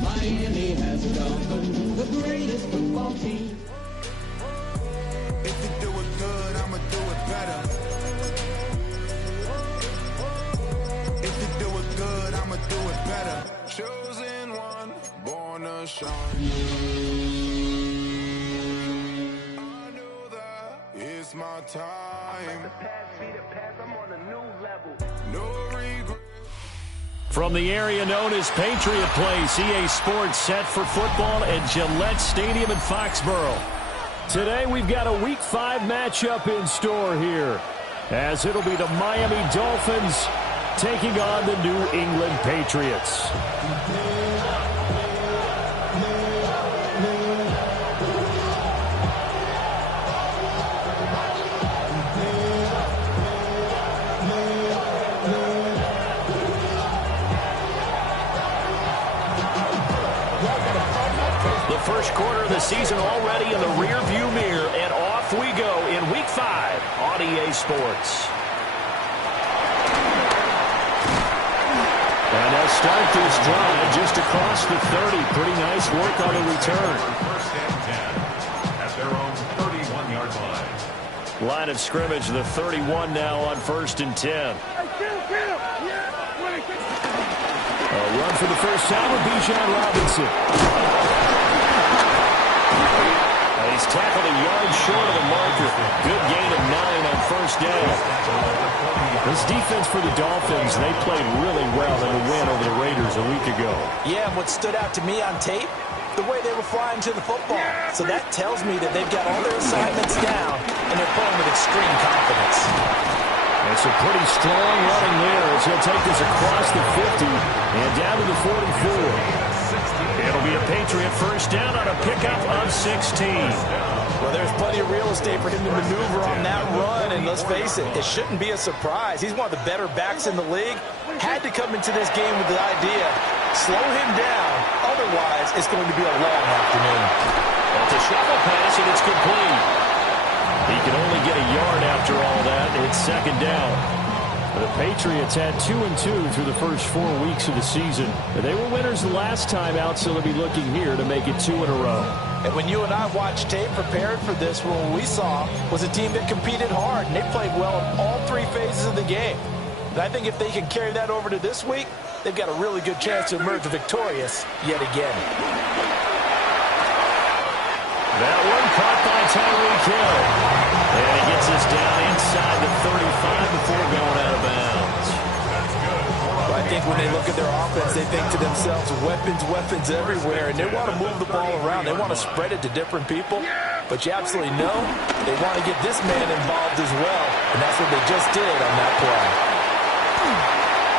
Miami has become the greatest football team. If you do it good, I'ma do it better. If you do it good, I'ma do it better. Chosen one, born to shine. I know that it's my time. I'm on a new level. No regret. From the area known as Patriot Place, EA Sports set for football at Gillette Stadium in Foxborough. Today we've got a Week 5 matchup in store here, as it'll be the Miami Dolphins taking on the New England Patriots. First quarter of the season already in the rear-view mirror, and off we go in Week 5 on EA Sports. And they'll start this drive just across the 30. Pretty nice work on the return. First and 10 at their own 31-yard line. Line of scrimmage, the 31 now on 1st and 10. A run for the first time with Bijan Robinson. He's tackled a yard short of the marker. Good gain of 9 on first down. This defense for the Dolphins, they played really well in the win over the Raiders a week ago. Yeah, and what stood out to me on tape, the way they were flying to the football. So that tells me that they've got all their assignments down, and they're playing with extreme confidence. It's a pretty strong running there as he'll take this across the 50 and down to the 44. It'll be a Patriot first down on a pickup of 16. Well, there's plenty of real estate for him to maneuver on that run, and let's face it, it shouldn't be a surprise. He's one of the better backs in the league. Had to come into this game with the idea, slow him down, otherwise it's going to be a long afternoon. It's a shovel pass, and it's complete. He can only get a yard after all that, and it's second down. The Patriots had 2-2 through the first 4 weeks of the season. They were winners the last time out, so they'll be looking here to make it 2 in a row. And when you and I watched tape prepared for this, what we saw was a team that competed hard, and they played well in all 3 phases of the game. And I think if they can carry that over to this week, they've got a really good chance to emerge victorious yet again. That one caught by Tyreek Hill. And he gets us down inside the 35 before going out of bounds. Well, I think when they look at their offense, they think to themselves, weapons everywhere, and they want to move the ball around. They want to spread it to different people. But you absolutely know they want to get this man involved as well, and that's what they just did on that play.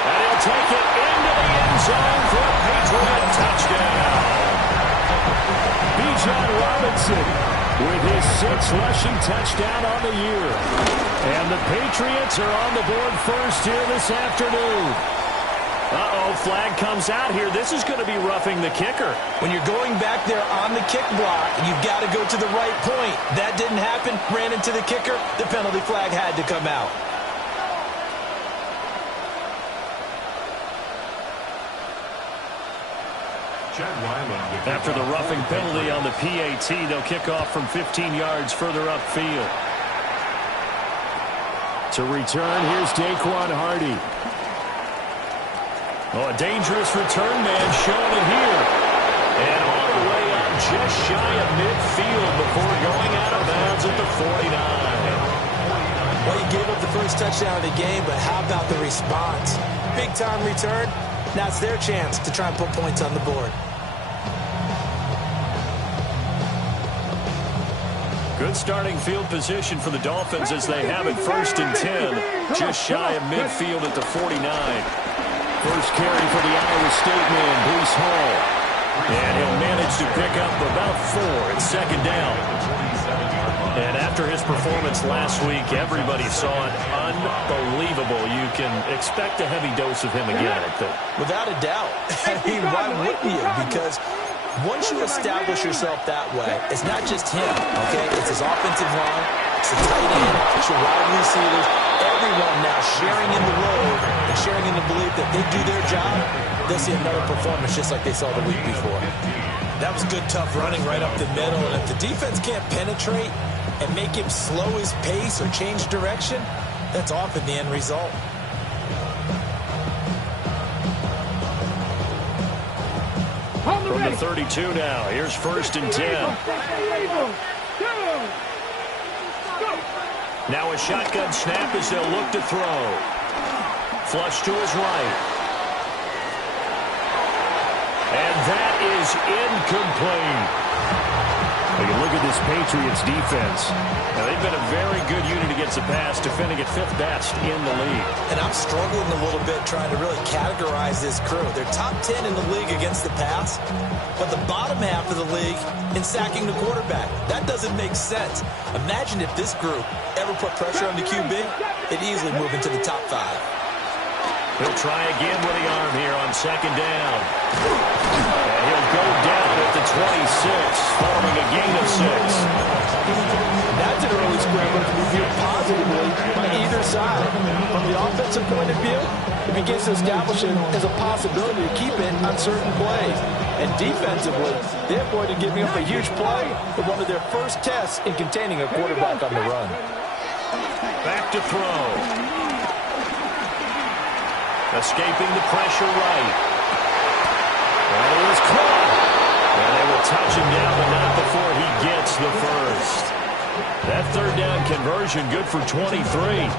And he'll take it into the end zone for a Patriot touchdown. Bijan Robinson with his 6th rushing touchdown on the year. And the Patriots are on the board first here this afternoon. Uh-oh, flag comes out here. This is going to be roughing the kicker. When you're going back there on the kick block, you've got to go to the right point. That didn't happen, ran into the kicker. The penalty flag had to come out. After the roughing penalty on the PAT, they'll kick off from 15 yards further upfield. To return, here's Daquan Hardy. Oh, a dangerous return man showing it here. And all the way up just shy of midfield before going out of bounds at the 49. Well, you gave up the first touchdown of the game, but how about the response? Big-time return. Now it's their chance to try and put points on the board. Good starting field position for the Dolphins as they have it 1st and 10, just shy of midfield at the 49. First carry for the Iowa State man, Breece Hall. And he'll manage to pick up about 4 at second down. And after his performance last week, everybody saw it unbelievable. You can expect a heavy dose of him again, I think. Without a doubt. I mean, why wouldn't you? Because once you establish yourself that way, it's not just him, okay? It's his offensive line, quarterbacks, the tight end, the wide receivers, everyone now sharing in the load and sharing in the belief that they do their job, they'll see another performance just like they saw the week before. That was good, tough running right up the middle, and if the defense can't penetrate and make him slow his pace or change direction, that's often the end result. From the 32 now, here's 1st and 10. Now a shotgun snap as they'll look to throw. Flush to his right. And that is incomplete. You can look at this Patriots defense. Now, they've been a very good unit against the pass, defending at 5th best in the league. And I'm struggling a little bit trying to really categorize this crew. They're top 10 in the league against the pass, but the bottom half of the league in sacking the quarterback. That doesn't make sense. Imagine if this group ever put pressure on the QB, they'd easily move into the top 5. He'll try again with the arm here on 2nd down. And he'll go down at the 26, forming a gain of 6. That's an early scramble to be viewed positively by either side. From the offensive point of view, it begins to establish it as a possibility to keep it on certain plays. And defensively, they avoided giving up a huge play in one of their first tests in containing a quarterback on the run. Back to throw. Escaping the pressure right. And it was caught. And they will touch him down, but not before he gets the first. That 3rd down conversion good for 23.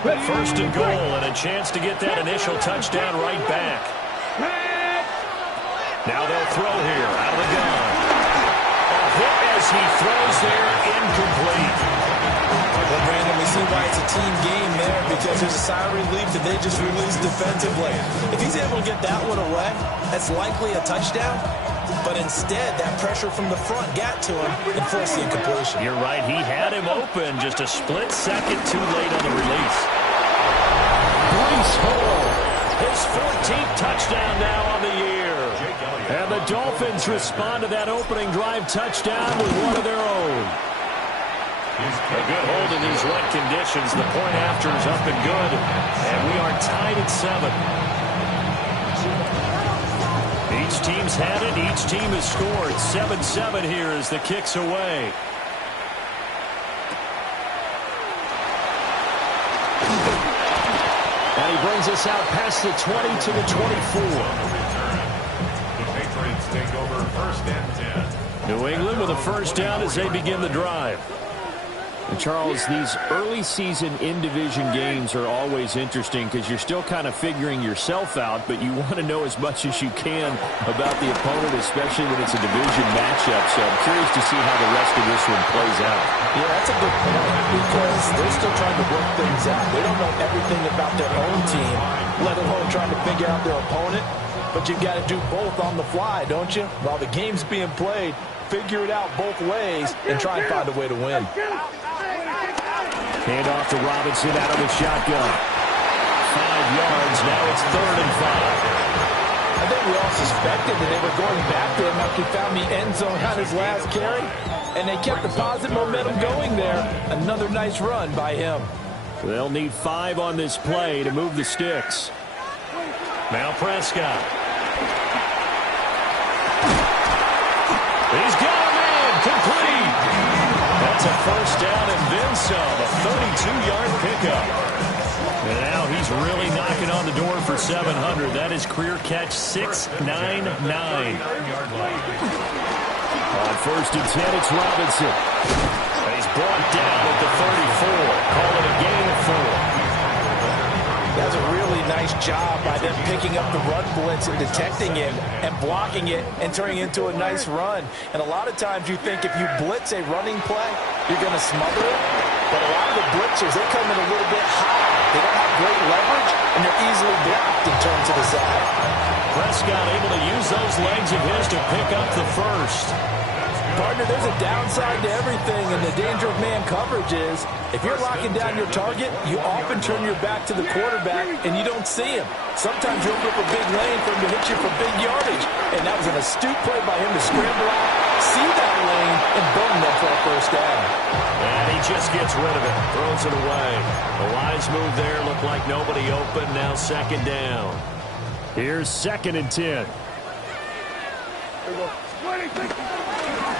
1st and goal, and a chance to get that initial touchdown right back. Now they'll throw here out of the gun. A hit as he throws there, incomplete. Well, Brandon, we see why it's a team game there, because there's a sigh of relief that they just released defensively. If he's able to get that one away, that's likely a touchdown. But instead, that pressure from the front got to him and forced the incompletion. You're right. He had him open just a split second too late on the release. Brees Hall, his 14th touchdown now on the year. And the Dolphins respond to that opening drive touchdown with one of their own. A good hold in these wet conditions. The point after is up and good. And we are tied at 7. Each team's had it. Each team has scored. 7-7 here as the kick's away. And he brings us out past the 20 to the 24. The Patriots take over 1st and 10. New England with a 1st down as they begin the drive. And Charles, these early season in-division games are always interesting because you're still kind of figuring yourself out, but you want to know as much as you can about the opponent, especially when it's a division matchup. So I'm curious to see how the rest of this one plays out. Yeah, that's a good point because they're still trying to work things out. They don't know everything about their own team, let alone trying to figure out their opponent. But you've got to do both on the fly, don't you? While the game's being played, figure it out both ways and try and find a way to win. Hand off to Robinson out of the shotgun. 5 yards. Now it's 3rd and 5. I think we all suspected that they were going back to him after he found the end zone on his last carry. And they kept the positive momentum going there. Another nice run by him. They'll need 5 on this play to move the sticks. Now Prescott. He's got him in. Complete. That's a 1st down and then some. A 32-yard pickup. And now he's really knocking on the door for 700. That is career catch 699. On 1st and 10, it's Robinson. And he's brought down at the 34. Call it a gain of 4. That's a really nice job by them picking up the run blitz and detecting it and blocking it and turning it into a nice run. And a lot of times you think if you blitz a running play, you're going to smother it. But a lot of the blitzers, they come in a little bit high. They don't have great leverage, and they're easily blocked and turned to the side. Prescott able to use those legs of his to pick up the 1st. Partner, there's a downside to everything, and the danger of man coverage is if you're locking down your target, you often turn your back to the quarterback, and you don't see him. Sometimes you open up a big lane for him to hit you for big yardage, and that was an astute play by him to scramble out, see that lane, and burn them for a first down. And he just gets rid of it, throws it away. The wise move there, looked like nobody open, now second down. Here's 2nd and 10.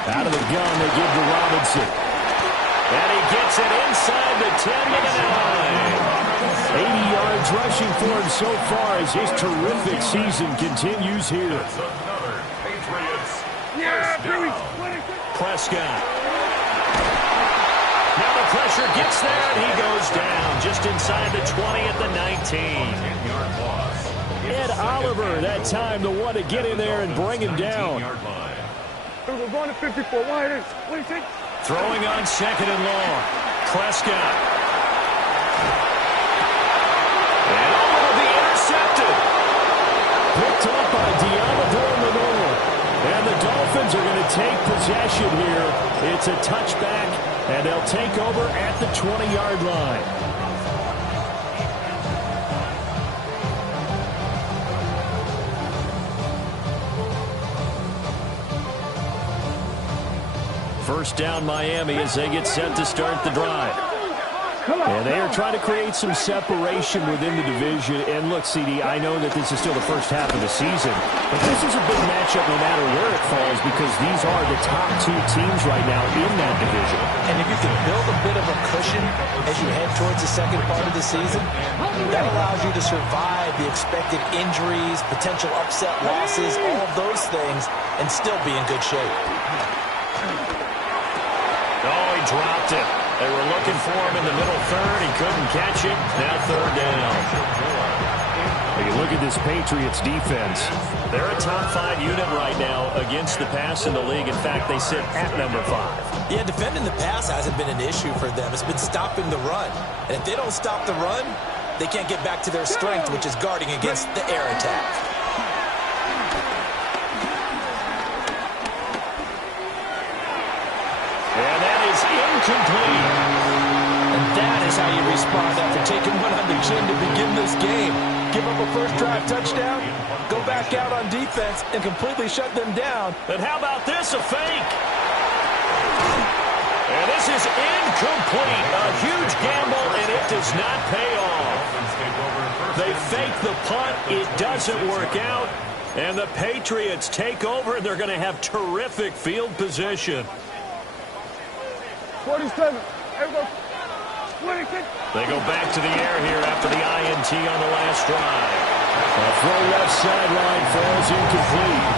Out of the gun, they give to Robinson. And he gets it inside the 10 to the 9. 80 yards rushing for him so far as his terrific season continues here. Prescott. Now the pressure gets there, and he goes down just inside the 20 at the 19. Ed Oliver, that time the one to get in there and bring him down. We're going to 54. What do you think? Throwing on 2nd and long. Prescott. And will be intercepted. Picked up by Deommodore Lenoir. And the Dolphins are going to take possession here. It's a touchback, and they'll take over at the 20-yard line. First down Miami as they get set to start the drive. And they are trying to create some separation within the division. And look, CD, I know that this is still the first half of the season, but this is a big matchup no matter where it falls because these are the top 2 teams right now in that division. And if you can build a bit of a cushion as you head towards the second part of the season, that allows you to survive the expected injuries, potential upset losses, all of those things, and still be in good shape. Oh, he dropped it. They were looking for him in the middle third. He couldn't catch it. Now 3rd down. You look at this Patriots defense. They're a top 5 unit right now against the pass in the league. In fact, they sit at number 5. Yeah, defending the pass hasn't been an issue for them. It's been stopping the run. And if they don't stop the run, they can't get back to their strength, which is guarding against the air attack. And that is incomplete. And that is how you respond after taking one on the chin to begin this game. Give up a first drive touchdown, go back out on defense, and completely shut them down. And how about this, a fake? And this is incomplete. A huge gamble, and it does not pay off. They fake the punt. It doesn't work out. And the Patriots take over. They're going to have terrific field position. 47. There we go. 26. They go back to the air here after the INT on the last drive. A throw left sideline falls incomplete.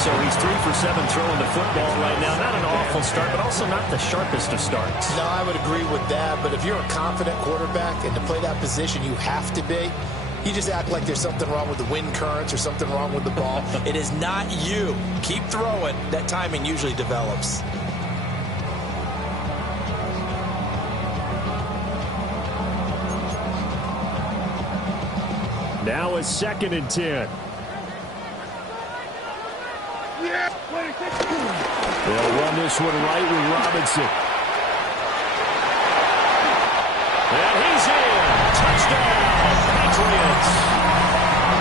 So he's 3 for 7 throwing the football right now. Not an awful start, but also not the sharpest of starts. No, I would agree with that. But if you're a confident quarterback and to play that position, you have to be. You just act like there's something wrong with the wind currents or something wrong with the ball. It is not you. Keep throwing. That timing usually develops. Now it's 2nd and 10. They'll run this one right with Robinson. And he's in. Touchdown, Patriots.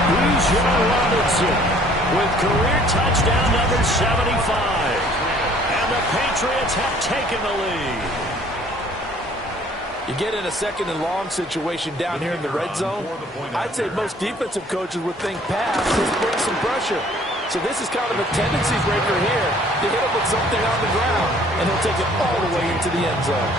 Bijan Robinson with career touchdown number 75. And the Patriots have taken the lead. You get in a 2nd and long situation down here in the red zone, I'd say most defensive coaches would think pass, just bring some pressure. So this is kind of a tendency breaker here. You hit him with something on the ground, and he'll take it all the way into the end zone.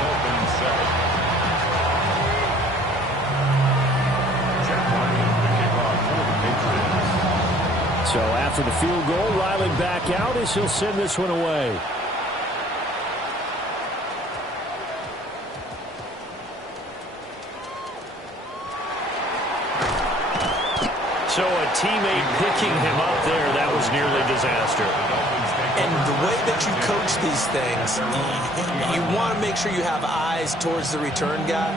So after the field goal, Riley back out as he'll send this one away. So a teammate picking him up there, that was nearly disaster. And the way that you coach these things, you want to make sure you have eyes towards the return guy.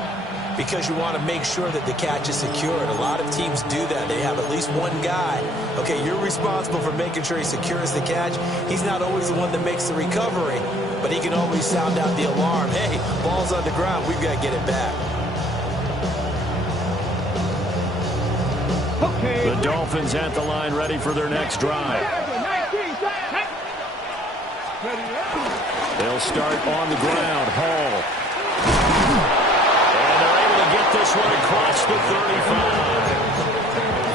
because you want to make sure that the catch is secured. A lot of teams do that. They have at least one guy. Okay, you're responsible for making sure he secures the catch. He's not always the one that makes the recovery, but he can always sound out the alarm. Hey, ball's on the ground. We've got to get it back. The Dolphins at the line, ready for their next drive. They'll start on the ground. Hall. And they're able to get this one across the 35.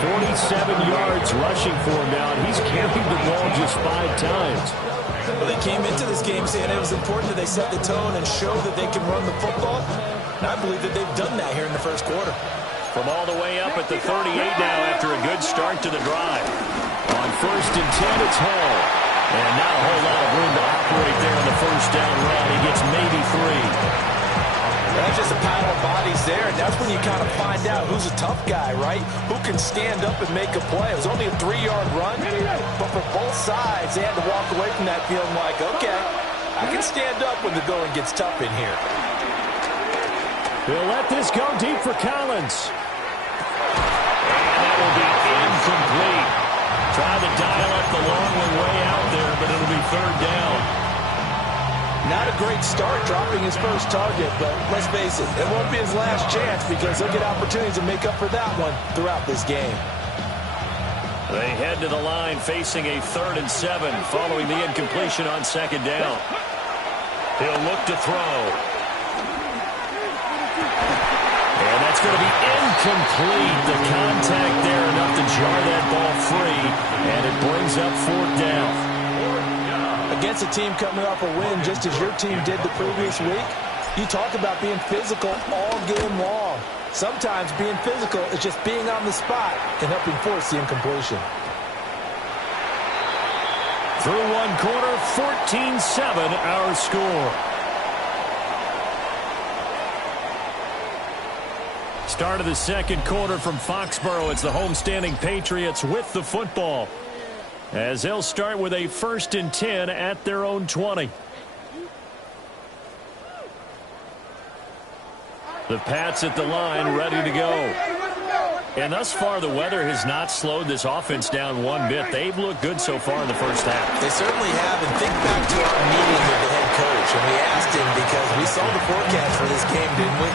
47 yards rushing for him now. He's carried the ball just 5 times. Well, they came into this game saying it was important that they set the tone and show that they can run the football. And I believe that they've done that here in the first quarter. From all the way up at the 38 now after a good start to the drive. On 1st and 10, it's Hall. And not a whole lot of room to operate there in the first down run. He gets maybe 3. That's just a pile of bodies there, and that's when you kind of find out who's a tough guy, right? Who can stand up and make a play. It was only a 3-yard run, but for both sides, they had to walk away from that feeling like, okay, I can stand up when the going gets tough in here. He'll let this go deep for Collins. And that will be incomplete. Try to dial up the long one way out there, but it'll be 3rd down. Not a great start dropping his first target, but let's face it, it won't be his last chance because he'll get opportunities to make up for that one throughout this game. They head to the line facing a 3rd and 7 following the incompletion on 2nd down. He'll look to throw. And that's going to be incomplete. The contact there enough to jar that ball free, and it brings up 4th down. Against a team coming off a win just as your team did the previous week, you talk about being physical all game long. Sometimes being physical is just being on the spot and helping force the incompletion. Through one quarter, 14-7 our score. Start of the second quarter from Foxborough. It's the homestanding Patriots with the football, as they'll start with a 1st and 10 at their own 20. The Pats at the line, ready to go. And thus far, the weather has not slowed this offense down one bit. They've looked good so far in the first half. They certainly have, and think back to our meeting with the head coach, and we asked him because we saw the forecast for this game, didn't we?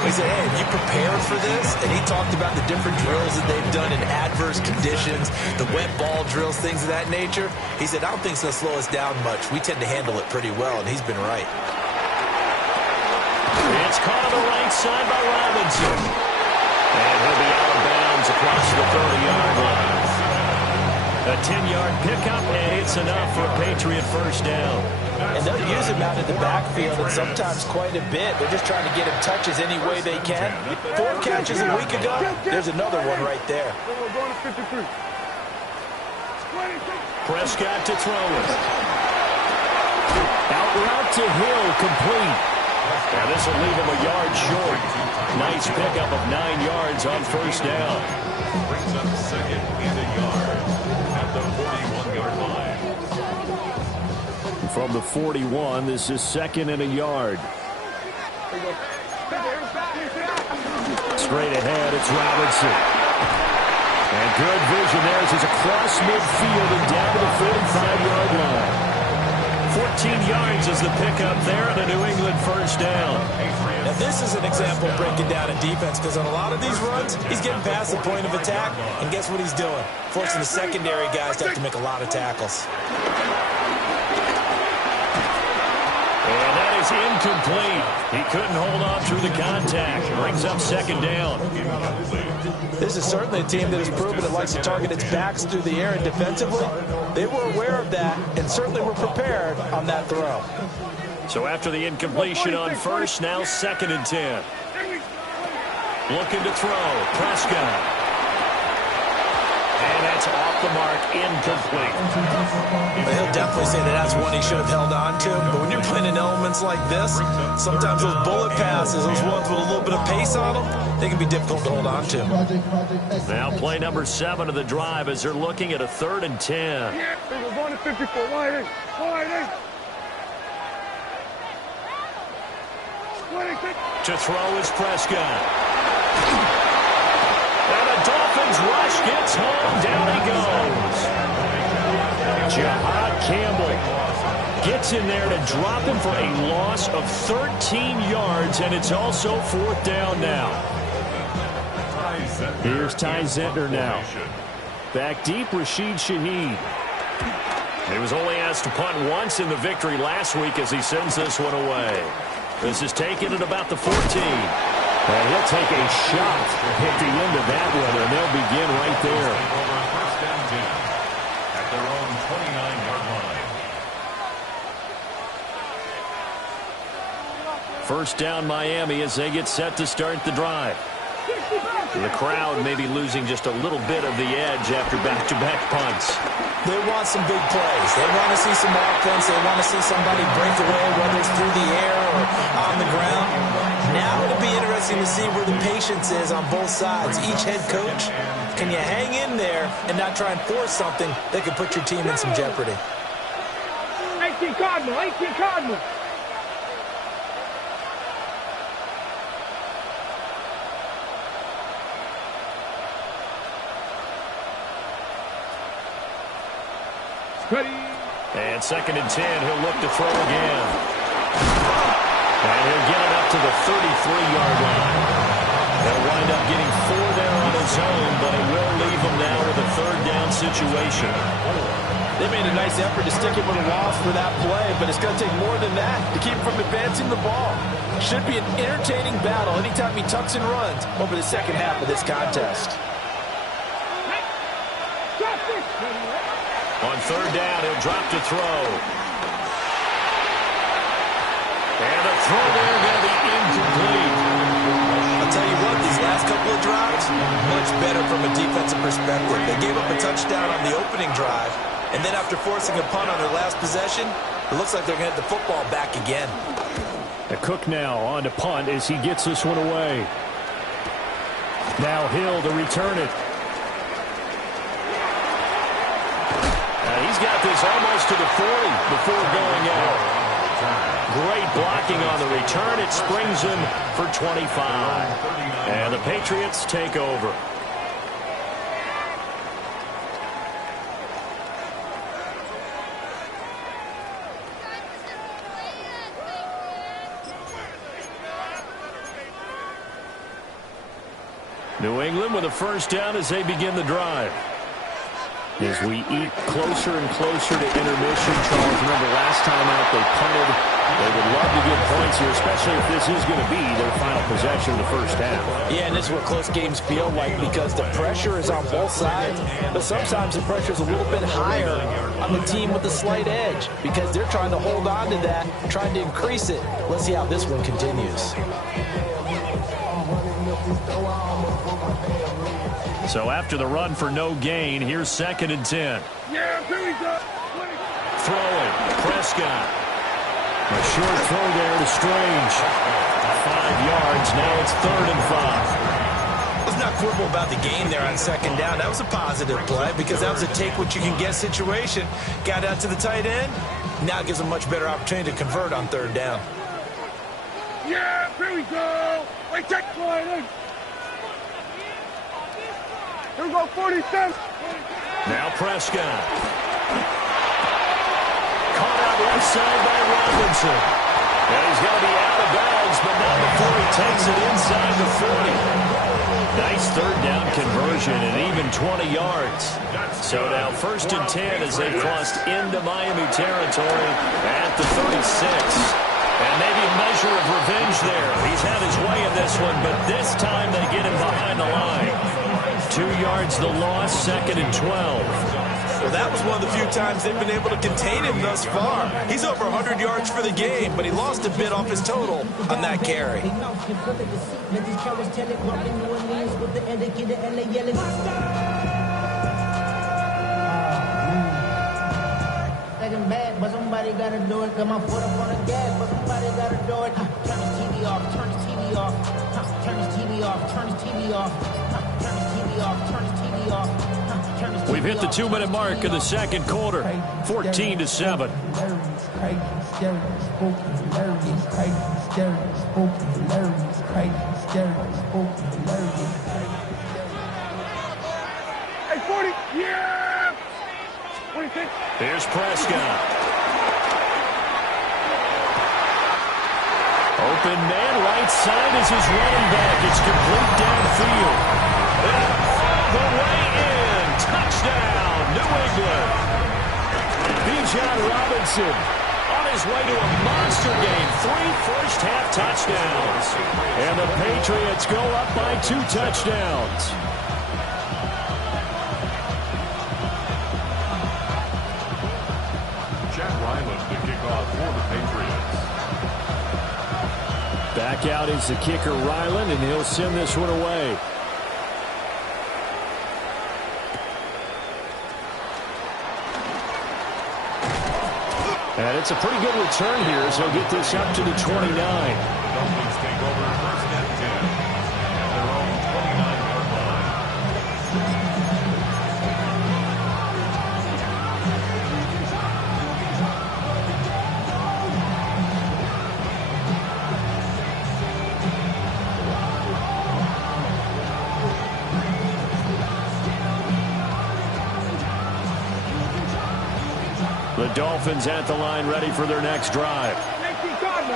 We said, hey, have you prepared for this? And he talked about the different drills that they've done in adverse conditions, the wet ball drills, things of that nature. He said, I don't think it's going to slow us down much. We tend to handle it pretty well, and he's been right. It's caught on the right side by Robinson. And he'll be out of bounds across the 30-yard line. A 10-yard pickup, and it's enough for a Patriot first down. And they'll use him out in the backfield, and sometimes quite a bit. They're just trying to get him touches any way they can. 4 catches a week ago, there's another one right there. Prescott to throw it. Out route to Hill, complete. And this will leave him a yard short. Nice pickup of 9 yards on first down. Brings up 2nd and a yard at the 41-yard line. From the 41, this is 2nd and a yard. Straight ahead, it's Robinson. And good vision there as he's across midfield and down to the 45-yard line. 14 yards is the pickup there, and a New England first down. Now, this is an example of breaking down in defense, because on a lot of these runs, he's getting past the point of attack, and guess what he's doing? Forcing the secondary guys to have to make a lot of tackles. And that is incomplete. He couldn't hold on through the contact. Brings up 2nd down. This is certainly a team that has proven it likes to target its backs through the air and defensively. They were aware of that and certainly were prepared on that throw. So after the incompletion on first, now 2nd and 10. Looking to throw. Prescott. And that's off the mark, incomplete. But he'll definitely say that that's one he should have held on to. But when you're playing in elements like this, sometimes those bullet passes, those ones with a little bit of pace on them, they can be difficult to hold on to. Now play number 7 of the drive as they're looking at a 3rd and 10. We're going to 54. Wide eight. To throw is Prescott. And the Dolphins rush gets home. Down he goes. Jahad Campbell gets in there to drop him for a loss of 13 yards, and it's also 4th down now. Here's Ty Zentner now. Back deep, Rashid Shaheed. He was only asked to punt once in the victory last week as he sends this one away. This is taken at about the 14. And he'll take a shot at the end of that one, and they'll begin right there. First down 10 at their own 29-yard line. First down Miami as they get set to start the drive. The crowd may be losing just a little bit of the edge after back-to-back punts. They want some big plays. They want to see some offense. They want to see somebody break away, whether it's through the air or on the ground. Now it'll be interesting to see where the patience is on both sides. Each head coach, can you hang in there and not try and force something that could put your team in some jeopardy? 18 Cardinal, 18 Cardinal. And 2nd and 10, he'll look to throw again. And he'll get it up to the 33-yard line. He'll wind up getting 4 there on his own, but it will leave him now with a 3rd down situation. They made a nice effort to stick him with a loss for that play, but it's going to take more than that to keep him from advancing the ball. Should be an entertaining battle anytime he tucks and runs over the second half of this contest. On 3rd down, he'll drop to throw. And the throw there going to be incomplete. I'll tell you what, these last couple of drives, much better from a defensive perspective. They gave up a touchdown on the opening drive, and then after forcing a punt on their last possession, it looks like they're going to get the football back again. Cook now on to punt as he gets this one away. Now Hill to return it. He's got this almost to the 40 before going out. Great blocking on the return. It springs him for 25. And the Patriots take over. New England with a 1st down as they begin the drive. As we eat closer and closer to intermission, Charles, remember last time out they punted. They would love to get points here, especially if this is going to be their final possession of the 1st half. Yeah, and this is what close games feel like because the pressure is on both sides, but sometimes the pressure is a little bit higher on the team with the slight edge because they're trying to hold on to that, trying to increase it. Let's see how this one continues. So after the run for no gain, here's 2nd and 10. Yeah, here we go. Throwing, Prescott. A short throw there to Strange. 5 yards, now it's 3rd and 5. Let's not quibble about the game there on 2nd down. That was a positive play because that was a take-what-you-can-get situation. Got out to the tight end. Now it gives a much better opportunity to convert on 3rd down. Yeah, here we go. Wait, check line. Here we go, 47. Now Prescott. Caught out left side by Robinson. And he's going to be out of bounds, but not before he takes it inside the 40. Nice 3rd down conversion and even 20 yards. So now 1st and 10 as they crossed into Miami territory at the 36. And maybe a measure of revenge there. He's had his way in this one, but this time they get him behind the line. 2 yards the loss, 2nd and 12. Well, that was one of the few times they've been able to contain him thus far. He's over 100 yards for the game, but he lost a bit off his total on that carry. Bad, but somebody gotta do it. Got my foot up on the gas, but somebody gotta do it. Turn his TV off, turn his TV off. Turn his TV off, turn his TV off. Turn his TV off, turn his TV off. We've hit the 2-minute mark of the 2nd quarter. 14-7. crazy, scary, spooky, hilarious, crazy, scary, spooky, hilarious, crazy, scary, spooky, hilarious, crazy. Hey, 40, yeah! 26. Here's Prescott. Open man, right side is his running back. It's complete downfield. And all the way in. Touchdown, New England. Bijan Robinson on his way to a monster game. 3 first-half touchdowns. And the Patriots go up by 2 touchdowns. Jack Ryland to kick off for the Patriots. Back out is the kicker, Ryland, and he'll send this one away. And it's a pretty good return here as he'll get this up to the 29. The Dolphins take over first and 10 at their own 29-yard line. The Dolphins at the line ready for their next drive.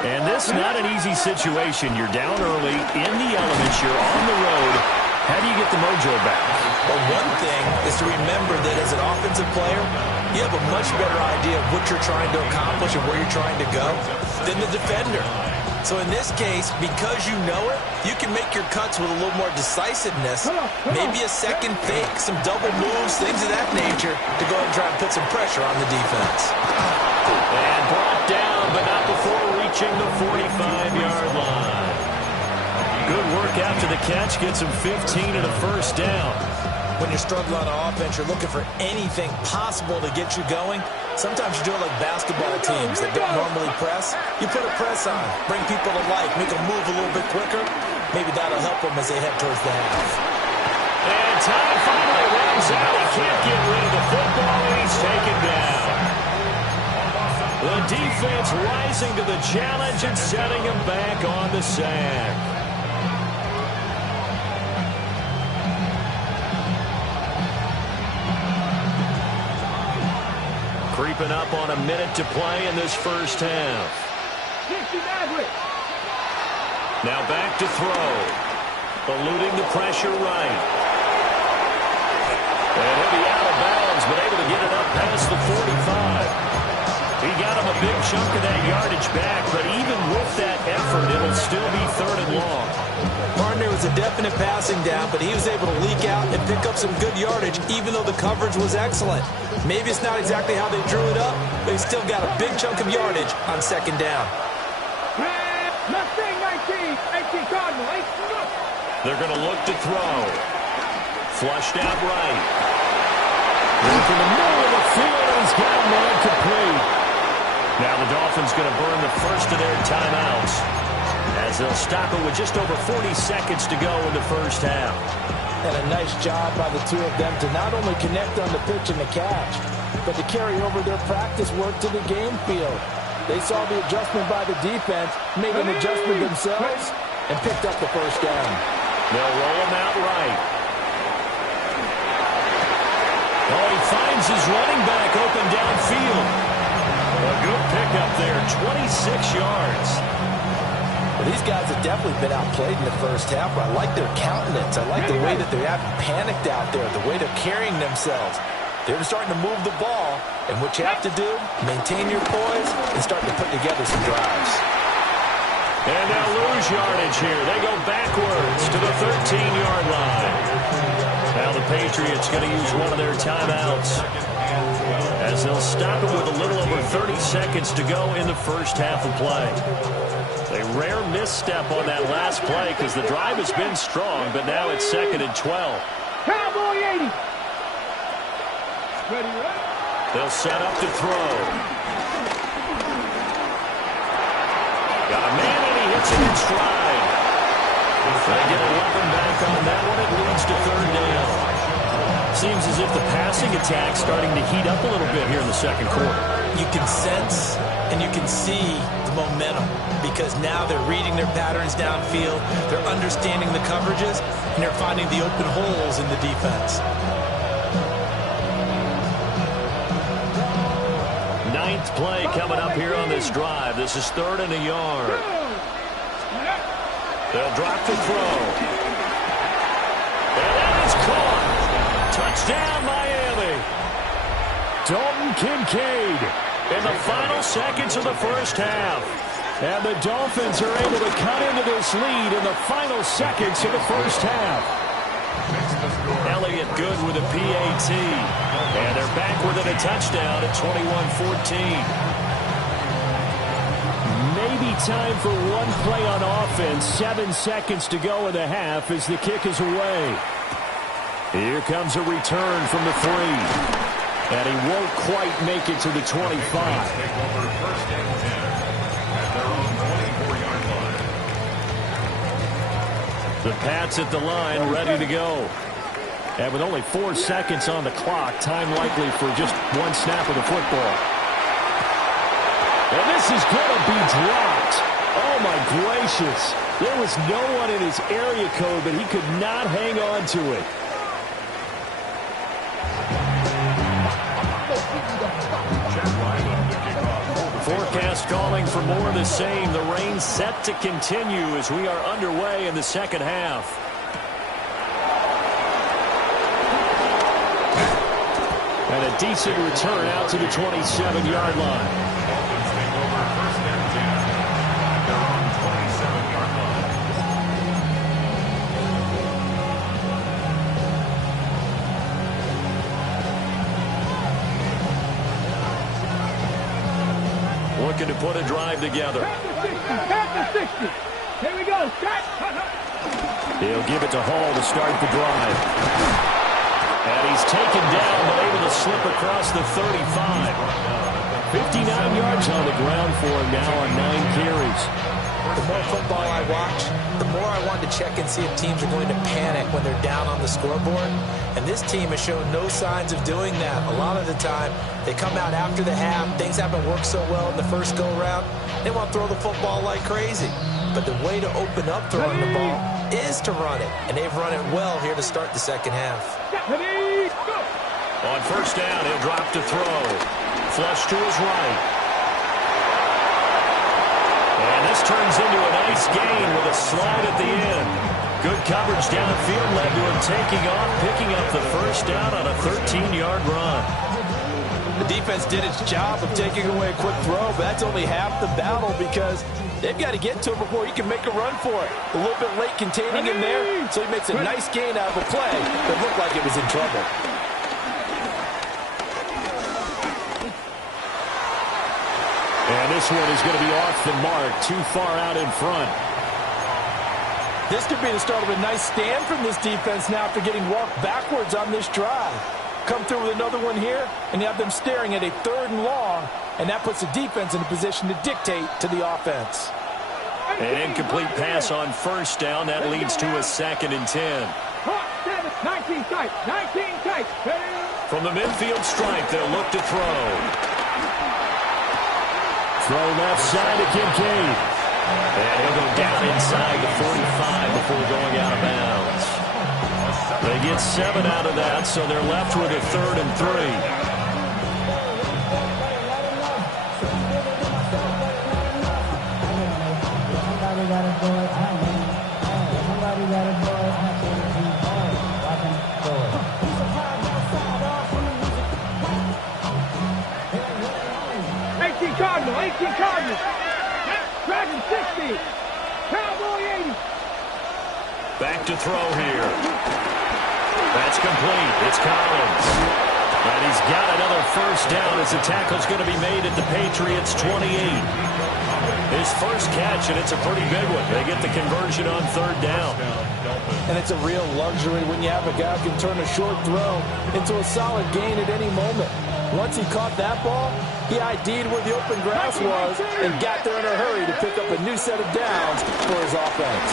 And this is not an easy situation. You're down early, in the elements, you're on the road. How do you get the mojo back? Well, one thing is to remember that as an offensive player, you have a much better idea of what you're trying to accomplish and where you're trying to go than the defender. So in this case, because you know it, you can make your cuts with a little more decisiveness. Maybe a second fake, some double moves, things of that nature to go ahead and try and put some pressure on the defense. And brought down, but not before reaching the 45-yard line. Good work after the catch. Gets him 15 and a first down. When you're struggling on offense, you're looking for anything possible to get you going. Sometimes you do it like basketball teams that don't normally press. You put a press on, bring people to life, make them move a little bit quicker. Maybe that'll help them as they head towards the half. And time finally runs out. He can't get rid of the football, and he's taken down. The defense rising to the challenge and setting him back on the sack. Creeping up on a minute to play in this first half. Now back to throw. Eluding the pressure right. And he'll be out of bounds, but able to get it up past the 45. He got him a big chunk of that yardage back, but even with that effort, it'll still be 3rd and long. Partner was a definite passing down, but he was able to leak out and pick up some good yardage, even though the coverage was excellent. Maybe it's not exactly how they drew it up, but he still got a big chunk of yardage on 2nd down. Left thing, 19 Cardinal, 8. They're going to look to throw. Flushed out right. Into the middle of the field, and he's got a man complete. Now the Dolphins going to burn the first of their timeouts as they'll stop it with just over 40 seconds to go in the first half. And a nice job by the two of them to not only connect on the pitch and the catch, but to carry over their practice work to the game field. They saw the adjustment by the defense, made an adjustment themselves, and picked up the first down. They'll roll him out right. Oh, he finds his running back open downfield. A good pickup there, 26 yards. Well, these guys have definitely been outplayed in the first half, but I like their countenance. I like the way that they haven't panicked out there, the way they're carrying themselves. They're starting to move the ball, and what you have to do, maintain your poise and start to put together some drives. And they'll lose yardage here. They go backwards to the 13-yard line. Now the Patriots going to use one of their timeouts as they'll stop it with a little over 30 seconds to go in the first half of play. A rare misstep on that last play because the drive has been strong, but now it's 2nd and 12. Cowboy 80. Ready, They'll set up to throw. Got a man and he hits it in stride. They get 11 back on that one. It leads to 3rd down. Seems as if the passing attack's starting to heat up a little bit here in the second quarter. you can sense and you can see the momentum because now they're reading their patterns downfield, they're understanding the coverages, and they're finding the open holes in the defense. Ninth play coming up here on this drive. This is 3rd and a yard. They'll drop the throw. And that is caught. Touchdown, Miami. Dalton Kincaid in the final seconds of the first half. And the Dolphins are able to cut into this lead in the final seconds of the first half. Elliott good with a PAT. And they're back within a touchdown at 21-14. Maybe time for one play on offense. 7 seconds to go in the half as the kick is away. Here comes a return from the 3. And he won't quite make it to the 25. The Pats at the line, ready to go. And with only 4 seconds on the clock, time likely for just one snap of the football. And this is going to be dropped. Oh, my gracious. There was no one in his area code, but he could not hang on to it. Forecast calling for more of the same. The rain set to continue as we are underway in the second half. And a decent return out to the 27-yard line. Looking to put a drive together. Pass the 60. Here we go. He'll give it to Hall to start the drive. And he's taken down, but able to slip across the 35. 59 yards on the ground for him now on 9 carries. The more football I watch, the more I want to check and see if teams are going to panic when they're down on the scoreboard. And this team has shown no signs of doing that. A lot of the time, they come out after the half. Things haven't worked so well in the first go-round. They want to throw the football like crazy. But the way to open up throwing the ball is to run it. And they've run it well here to start the second half. On first down, he'll drop to throw. Flush to his right. And this turns into a nice gain with a slide at the end. Good coverage downfield led to him taking off, picking up the first down on a 13-yard run. The defense did its job of taking away a quick throw, but that's only half the battle because they've got to get to him before he can make a run for it. A little bit late containing him there, so he makes a nice gain out of a play that looked like it was in trouble. And this one is going to be off the mark, too far out in front. This could be the start of a nice stand from this defense now after getting walked backwards on this drive. Come through with another one here, and you have them staring at a 3rd and long, and that puts the defense in a position to dictate to the offense. An incomplete pass on first down. That leads to a 2nd and 10. 19 tight. 19 tight. From the midfield stripe, they'll look to throw. Throw left side to Kincaid. And he'll go down inside the 45 before going out of bounds. They get 7 out of that, so they're left with a 3rd and 3. Somebody got to do it. Somebody got to do it. 18 Cardinal. 18 Cardinal. Dragon 60. Cowboy 80. Back to throw here. That's complete. It's Collins. And he's got another first down as the tackle's going to be made at the Patriots' 28. His first catch, and it's a pretty big one. They get the conversion on 3rd down. And it's a real luxury when you have a guy who can turn a short throw into a solid gain at any moment. Once he caught that ball, he ID'd where the open grass was and got there in a hurry to pick up a new set of downs for his offense.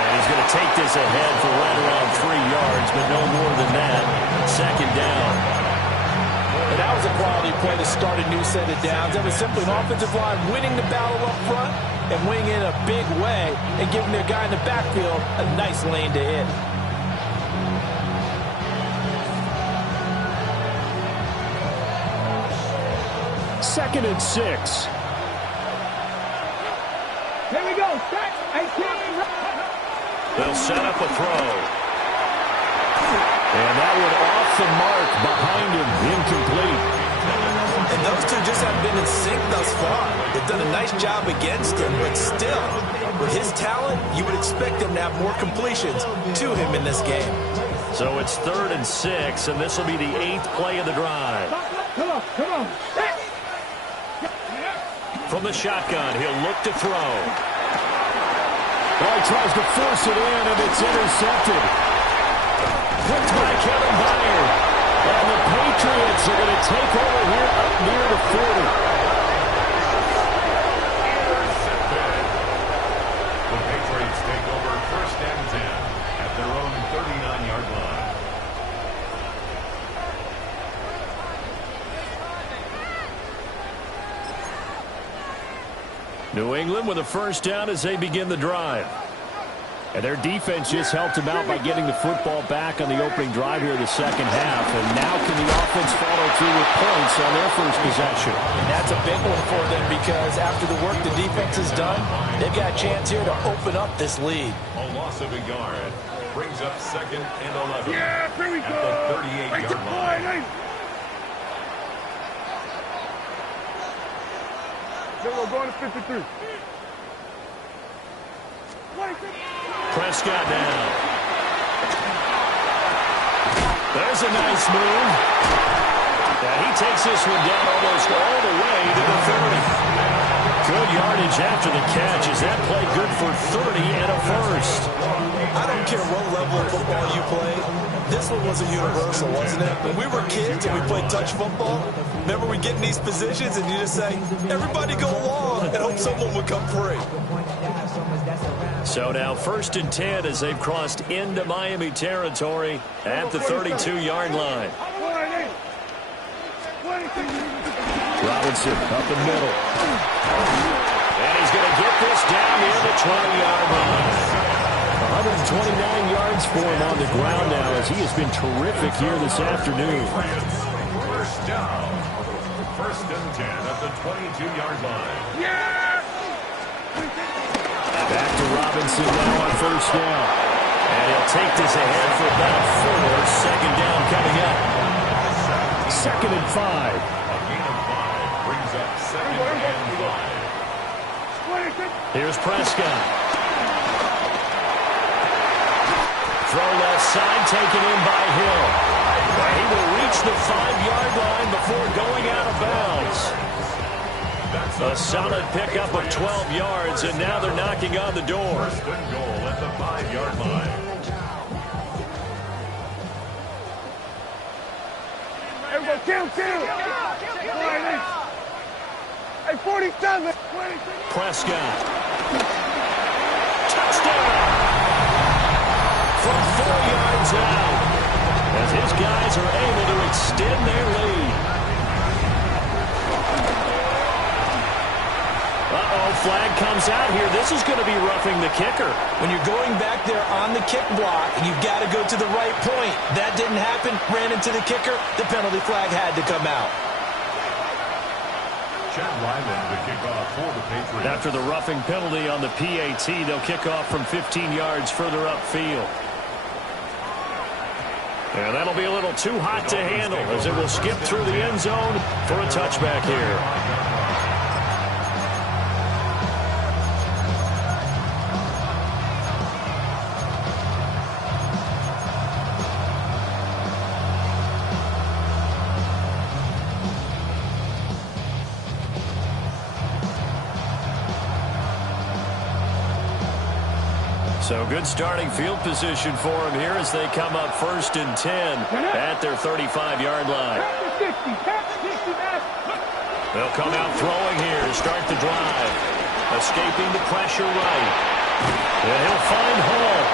And he's going to take this ahead for right around 3 yards, but no more than that. 2nd down. And that was a quality play to start a new set of downs. That was simply an offensive line winning the battle up front and winning in a big way and giving their guy in the backfield a nice lane to hit. Second and 6. Here we go. Set. 18. They'll set up a throw. And that one off the mark behind him, incomplete. And those two just haven't been in sync thus far. They've done a nice job against him, but still, with his talent, you would expect him to have more completions to him in this game. So it's 3rd and 6, and this will be the 8th play of the drive. Come on, come on. Set. From the shotgun, he'll look to throw. Well, he tries to force it in, and it's intercepted. Picked by Kevin Byard. And the Patriots are going to take over here up near the 40. The Patriots take over 1st and 10 at their own 39-yard line. New England with a 1st down as they begin the drive. And their defense just helped them out by getting the football back on the opening drive here in the second half. And now can the offense follow through with points on their first possession? And that's a big one for them because after the work the defense has done, they've got a chance here to open up this lead. A loss of a yard brings up 2nd and 11 Yeah, here we at go. the 38-yard line. Here we're going to 53. Prescott down. There's a nice move. And he takes this one down almost all the way to the 30. Good yardage after the catch. Is that play good for 30 and a first? I don't care what level of football you play. This one was a universal, wasn't it? When we were kids and we played touch football, remember we get in these positions and you just say, everybody go along and hope someone would come free. So now 1st and 10 as they've crossed into Miami territory at the 32-yard line. Robinson up the middle. And he's going to get this down near the 20-yard line. 129 yards for him on the ground now as he has been terrific here this afternoon. 1st down. 1st and 10 at the 22-yard line. Back to Robinson now on 1st down. And he'll take this ahead for about 4. 2nd down coming up. 2nd and 5. A gain of 5 brings up 2nd and 5. Here's Prescott. Throw left side, taken in by Hill. He will reach the 5-yard line before going out of bounds. A solid pickup of 12 yards, and now they're knocking on the door. 1st and goal at the 5-yard line. Everybody, kill. Hey, 47. Prescott. Touchdown! From 4 yards out, as his guys are able to extend their lead. Flag comes out here. This is going to be roughing the kicker. When you're going back there on the kick block, you've got to go to the right point. That didn't happen. Ran into the kicker. The penalty flag had to come out. Chad Ryland to kick off for the Patriots. After the roughing penalty on the PAT, they'll kick off from 15 yards further upfield. And that'll be a little too hot to handle as it will skip through the end zone for a touchback here. So good starting field position for them here as they come up 1st and 10 at their 35-yard line. They'll come out throwing here to start the drive. Escaping the pressure right. And he'll find Hall.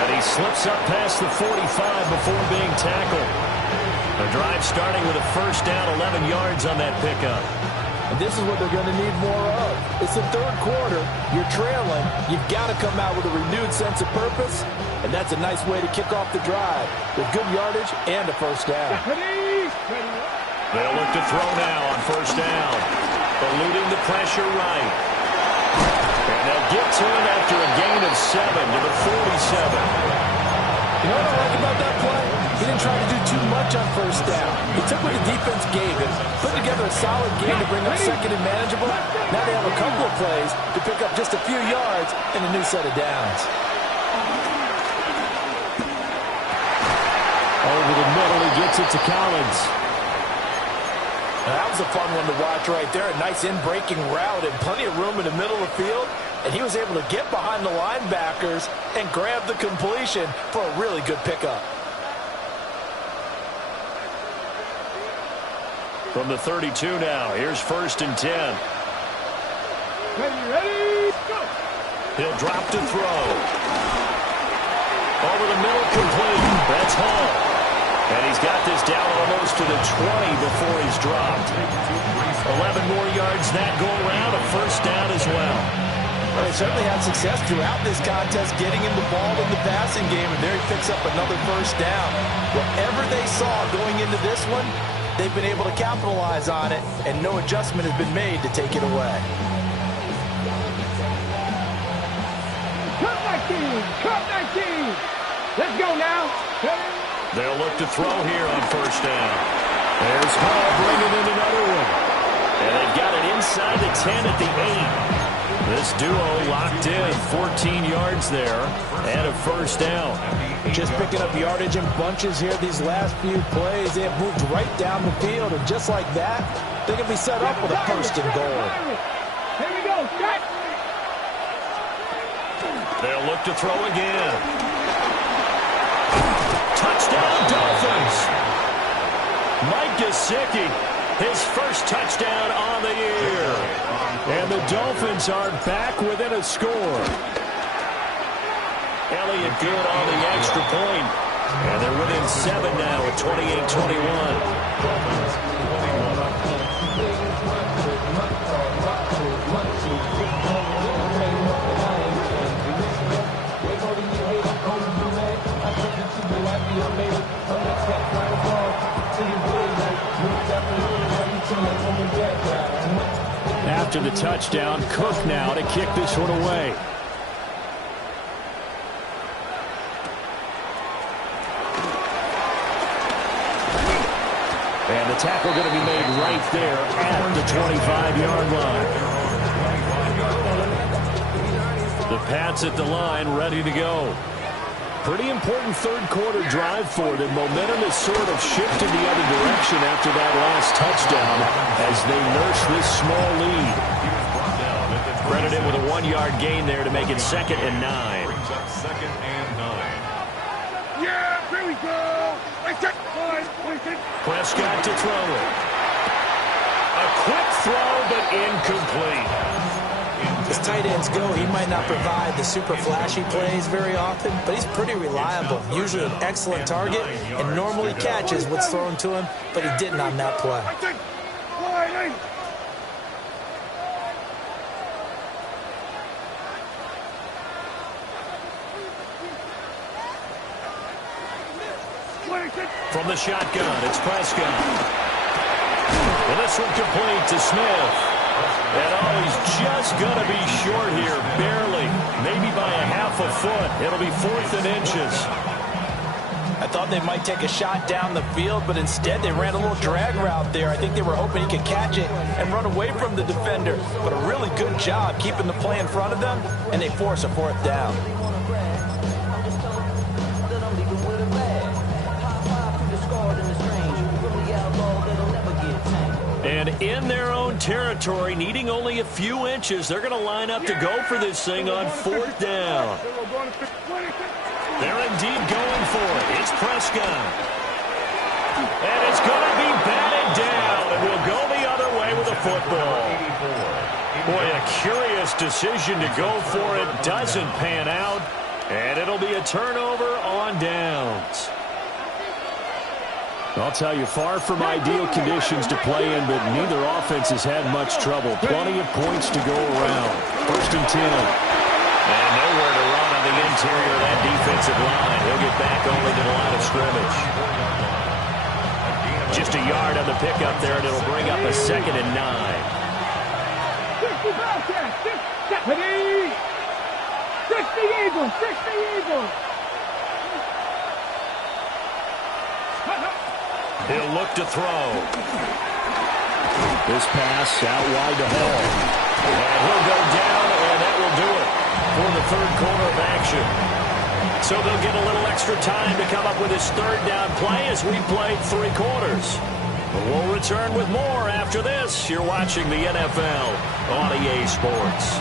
And he slips up past the 45 before being tackled. The drive starting with a first down, 11 yards on that pickup. And this is what they're going to need more of. It's the third quarter. You're trailing. You've got to come out with a renewed sense of purpose, and that's a nice way to kick off the drive with good yardage and a first down. They'll look to throw now on first down. Eluding the pressure right. And they'll get to him after a gain of 7 to the 47. You know what I like about that play? He didn't try to do too much on first down. He took what the defense gave him, put together a solid game to bring up second and manageable. Now they have a couple of plays to pick up just a few yards and a new set of downs. Over the middle, he gets it to Collins. Now, that was a fun one to watch right there. A nice in-breaking route and plenty of room in the middle of the field. And he was able to get behind the linebackers and grab the completion for a really good pickup. From the 32 now, here's first and 10. Ready, go! He'll drop to throw. Over the middle, complete. That's Hall. And he's got this down almost to the 20 before he's dropped. 11 more yards that go around, a first down as well. Well, they certainly had success throughout this contest getting him the ball in the passing game, and there he picks up another first down. Whatever they saw going into this one, they've been able to capitalize on it, and no adjustment has been made to take it away. Cut 19! Cut 19! Let's go now! They'll look to throw here on first down. There's Hall bringing in another one. And they've got it inside the 10 at the 8. This duo locked in, 14 yards there, and a first down. Just picking up yardage in bunches here these last few plays. They have moved right down the field, and just like that, they can be set up with a first and goal. Here we go, set! They'll look to throw again. Touchdown, Dolphins! Mike Gesicki, his first touchdown on the year. And the Dolphins are back within a score. Elliott good on the extra point. And they're within 7 now at 28-21. After the touchdown, Cook now to kick this one away. And the tackle going to be made right there at the 25-yard line. The Pats at the line, ready to go. Pretty important third quarter drive for them. Momentum has sort of shifted the other direction after that last touchdown as they nurse this small lead. Credit him with a 1-yard gain there to make it 2nd and 9. Second and 9. Yeah, here we go! Prescott to throw it. A quick throw, but incomplete. As tight ends go, he might not provide the super flashy plays very often, but he's pretty reliable. Usually an excellent target and normally catches what's thrown to him, but he didn't on that play. From the shotgun, it's Prescott. And this one complete to Smith. And he's just going to be short here, barely, maybe by a half a foot. It'll be 4th and inches. I thought they might take a shot down the field, but instead they ran a little drag route there. I think they were hoping he could catch it and run away from the defender. But a really good job keeping the play in front of them, and they force a 4th down. And in their own territory, needing only a few inches, they're going to line up to go for this thing on 4th down. They're indeed going for it. It's Prescott. And it's going to be batted down, and we'll go the other way with the football. Boy, a curious decision to go for it. Doesn't pan out, and it'll be a turnover on downs. I'll tell you, far from ideal conditions to play in, but neither offense has had much trouble. Plenty of points to go around. 1st and 10. And nowhere to run on the interior of that defensive line. He'll get back only to the line of scrimmage. Just a yard on the pickup there, and it'll bring up a 2nd and 9. 60 Eagles, 60 Eagles. He'll look to throw. This pass out wide to Hall. And he'll go down, and that will do it for the 3rd quarter of action. So they'll get a little extra time to come up with his 3rd down play as we played 3 quarters. But we'll return with more after this. You're watching the NFL on EA Sports.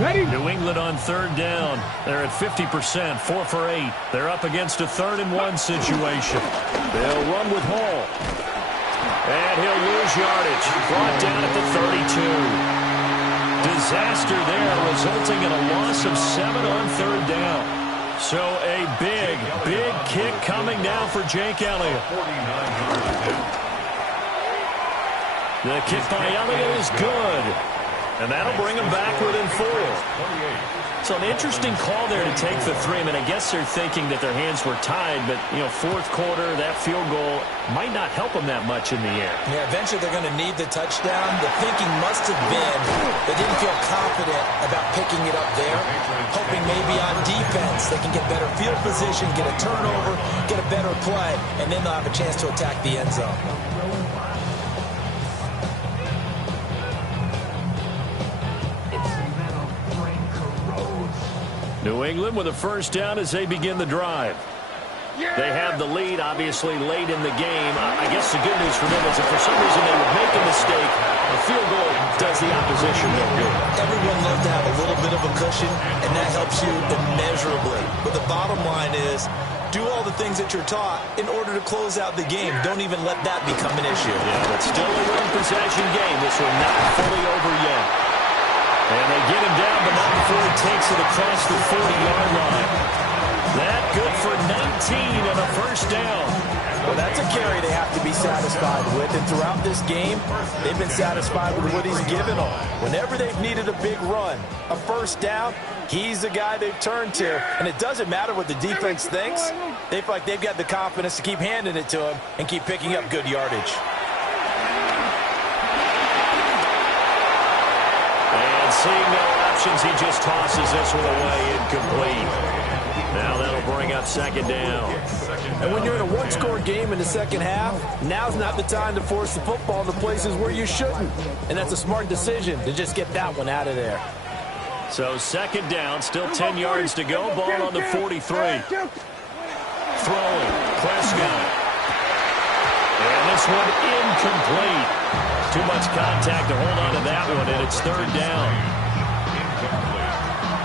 Ready? New England on 3rd down. They're at 50%, 4 for 8. They're up against a 3rd and 1 situation. They'll run with Hall. And he'll lose yardage. Brought down at the 32. Disaster there, resulting in a loss of 7 on 3rd down. So a big, big kick coming now for Jake Elliott. The kick by Elliott is good. And that'll bring him back within 4. So an interesting call there to take the 3. I mean, I guess they're thinking that their hands were tied, but, 4th quarter, that field goal might not help them that much in the air. Yeah, eventually they're going to need the touchdown. The thinking must have been they didn't feel confident about picking it up there, hoping maybe on defense they can get better field position, get a turnover, get a better play, and then they'll have a chance to attack the end zone. New England with a 1st down as they begin the drive. They have the lead, obviously, late in the game. I guess the good news for them is if for some reason they would make a mistake, a field goal does the opposition no good. Everyone loves to have a little bit of a cushion, and that helps you immeasurably. But the bottom line is, do all the things that you're taught in order to close out the game. Don't even let that become an issue. Yeah, but still a one-possession game. This one not fully over yet. And they get him down, but not before he takes it across the 40-yard line. That good for 19 and a 1st down. Well, that's a carry they have to be satisfied with. And throughout this game, they've been satisfied with what he's given them. Whenever they've needed a big run, a 1st down, he's the guy they've turned to. And it doesn't matter what the defense thinks. They feel like they've got the confidence to keep handing it to him and keep picking up good yardage. Seeing no options, he just tosses this one away, incomplete. Now that'll bring up 2nd down. And when you're in a one-score game in the 2nd half, now's not the time to force the football to places where you shouldn't. And that's a smart decision to just get that one out of there. So 2nd down, still 10 yards to go. Ball on the 43. Throwing, Prescott. And this one incomplete. Too much contact to hold on to that one, and it's 3rd down.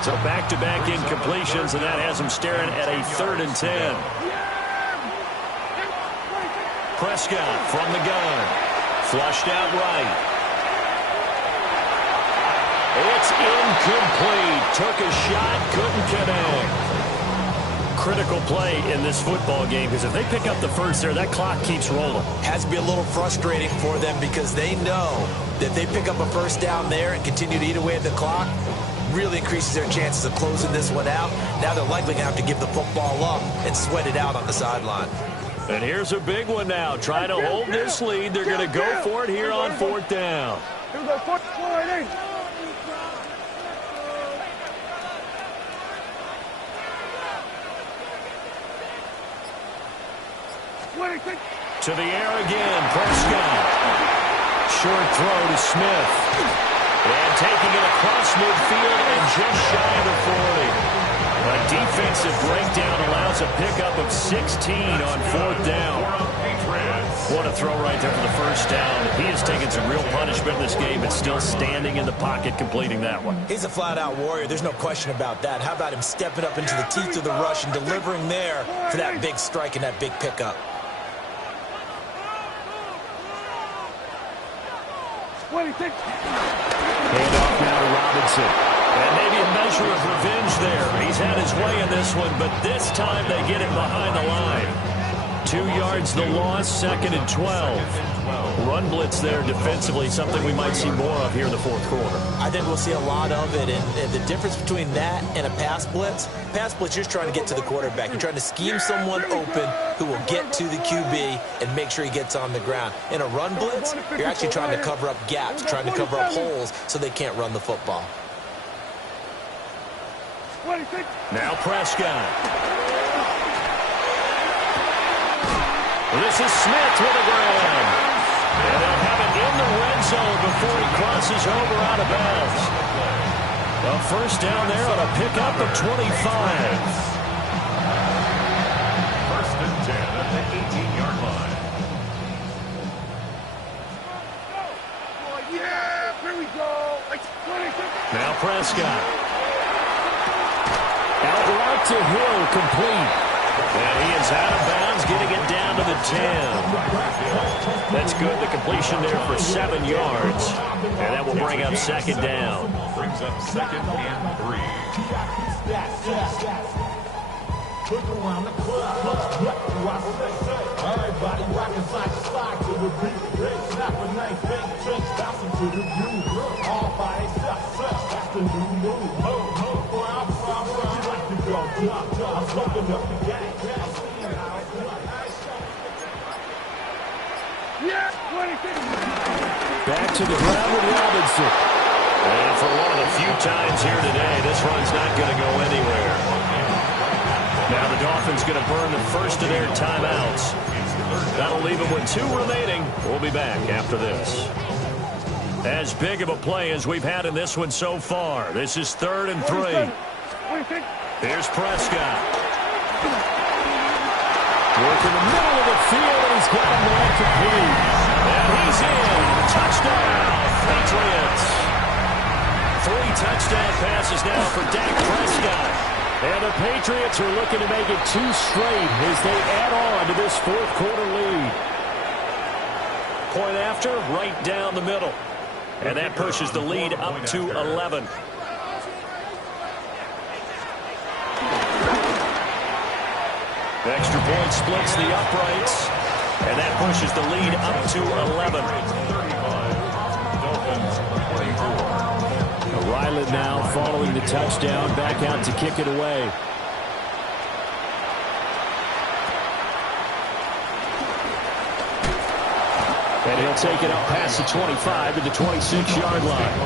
So back-to-back incompletions, and that has them staring at a 3rd and 10. Prescott from the gun. Flushed out right. It's incomplete. Took a shot, couldn't connect. Critical play in this football game, because if they pick up the 1st there, that clock keeps rolling. Has to be a little frustrating for them because they know that they pick up a 1st down there and continue to eat away at the clock, really increases their chances of closing this one out. Now they're likely going to have to give the football up and sweat it out on the sideline. And here's a big one now. Trying to hold this lead. They're going to go for it here on 4th down. To the air again, Prescott. Short throw to Smith. And taking it across midfield and just shy of the 40. A defensive breakdown allows a pickup of 16 on 4th down. What a throw right there for the 1st down. He has taken some real punishment in this game, but still standing in the pocket completing that one. He's a flat-out warrior. There's no question about that. How about him stepping up into the teeth of the rush and delivering there for that big strike and that big pickup? Handoff now to Robinson. And maybe a measure of revenge there. He's had his way in this one, but this time they get it behind the line. 2 yards the loss, 2nd and 12. Run blitz there defensively, something we might see more of here in the fourth quarter. I think we'll see a lot of it, and the difference between that and a pass blitz, you're just trying to get to the quarterback. You're trying to scheme someone open who will get to the QB and make sure he gets on the ground. In a run blitz, you're actually trying to cover up gaps, trying to cover up holes so they can't run the football. Now Prescott. This is Smith with a grab. And they'll have it in the red zone before he crosses over out of bounds. A first down there on a pickup of 25. 1st and 10 at the 18-yard line. Yeah, here we go. Now Prescott. Out route to Hill, complete. And he is out of bounds, getting it down to the 10. That's good. The completion there for 7 yards. And that will bring up 2nd down. Brings up 2nd and 3. Everybody rocking side to side to the beat. Snap a nice big drinks, bouncing to the view. All by itself, that's the new move. Boy, I'm from, you like to go drop. I'm smoking up the gang. Back to the ground with Robinson. And for one of the few times here today, this run's not going to go anywhere. Now the Dolphins going to burn the first of their timeouts. That'll leave them with 2 remaining. We'll be back after this. As big of a play as we've had in this one so far. This is 3rd and 3. Here's Prescott. Working the middle of the field, and he's got a man complete. And he's in. Touchdown, Patriots. 3 touchdown passes now for Dak Prescott. And the Patriots are looking to make it 2 straight as they add on to this fourth quarter lead. Point after, right down the middle. And that pushes the lead up to 11. Extra point splits the uprights. And that pushes the lead up to 11. Ryland now following the touchdown, back out to kick it away. And he'll take it up past the 25 to the 26-yard line.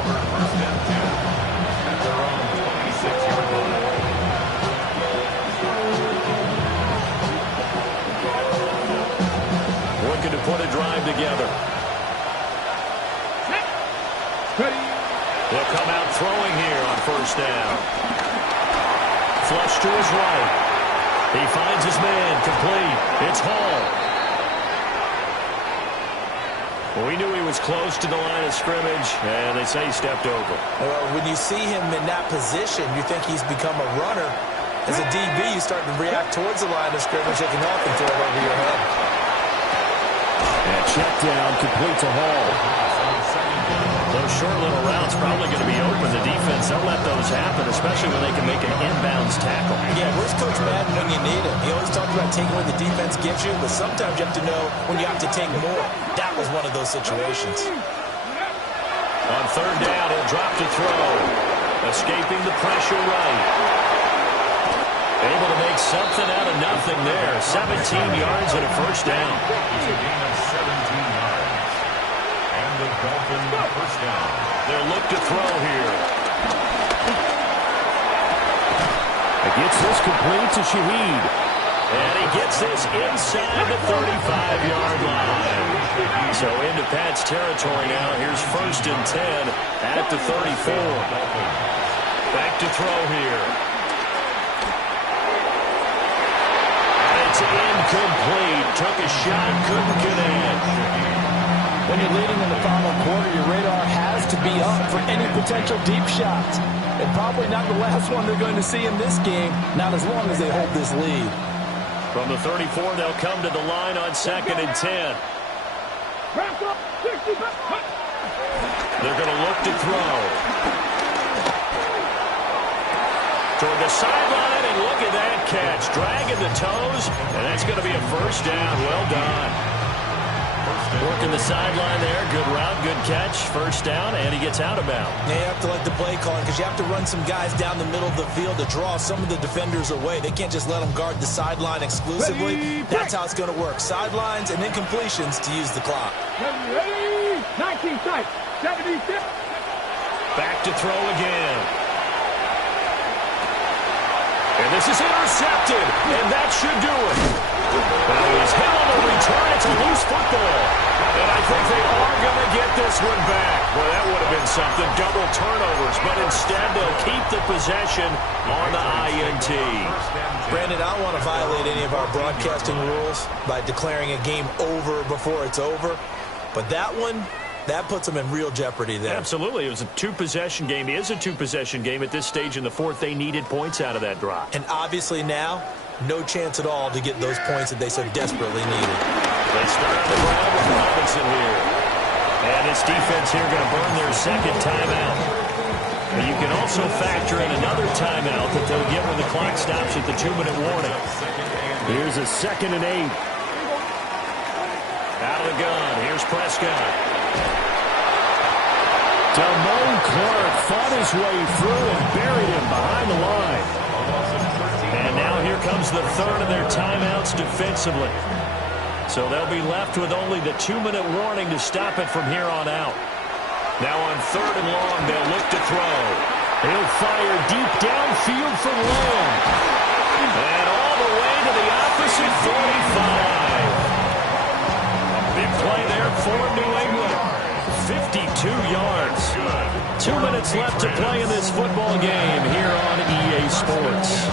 Looking to put a drive together. He'll come out throwing here on first down. Flush to his right. He finds his man, complete. It's Hall. Well, we knew he was close to the line of scrimmage, and they say he stepped over. Well, when you see him in that position, you think he's become a runner. As a DB, you start to react towards the line of scrimmage. They can help him throw it over your head. And check down, complete to Hall. Those short little routes probably going to be open. The defense, they'll let those happen, especially when they can make an inbounds tackle. Yeah, where's Coach Madden when you need him? He always talks about taking what the defense gives you, but sometimes you have to know when you have to take more. That was one of those situations. On third down, he'll drop to throw. Escaping the pressure right. Able to make something out of nothing there. 17 yards and a first down. It's a gain of 17 yards. And the Dolphins first down. They'll look to throw here. He gets this complete to Shaheed. And he gets this inside the 35-yard line. So into Pat's territory now. Here's 1st and 10 at the 34. Back to throw here. It's incomplete. Took a shot, couldn't connect. When you're leading in the final quarter, your radar has to be up for any potential deep shots. And probably not the last one they're going to see in this game, not as long as they hold this lead. From the 34, they'll come to the line on 2nd and 10. They're going to look to throw. Toward the sideline, and look at that catch. Dragging the toes, and that's going to be a first down. Well done. Working the sideline there. Good route, good catch. First down, and he gets out of bounds. Yeah, you have to like the play calling because you have to run some guys down the middle of the field to draw some of the defenders away. They can't just let them guard the sideline exclusively. That's how it's going to work. Sidelines and then completions to use the clock. Ready? 19 tight. 76. Back to throw again. And this is intercepted, and that should do it. He's hit on the return. It's a loose football. And I think they are going to get this one back. Well, that would have been something. Double turnovers, but instead they'll keep the possession on the INT. Brandon, I don't want to violate any of our broadcasting rules by declaring a game over before it's over. But that one, that puts them in real jeopardy there. Absolutely. It was a two-possession game. It is a two-possession game at this stage in the fourth. They needed points out of that drive. And obviously now, no chance at all to get those points that they so desperately needed. They start on the ground with Robinson here. And this defense here going to burn their second timeout. And you can also factor in another timeout that they'll get when the clock stops at the 2-minute warning. Here's a 2nd and 8. Out of the gun. Here's Prescott. Damone Clark fought his way through and buried him behind the line. And now here comes the third of their timeouts defensively. So they'll be left with only the 2-minute warning to stop it from here on out. Now on 3rd and long, they'll look to throw. He'll fire deep downfield for Lamb. And all the way to the opposite 45. A big play there for New England. 52 yards. 2 minutes left to play in this football game here on EA Sports.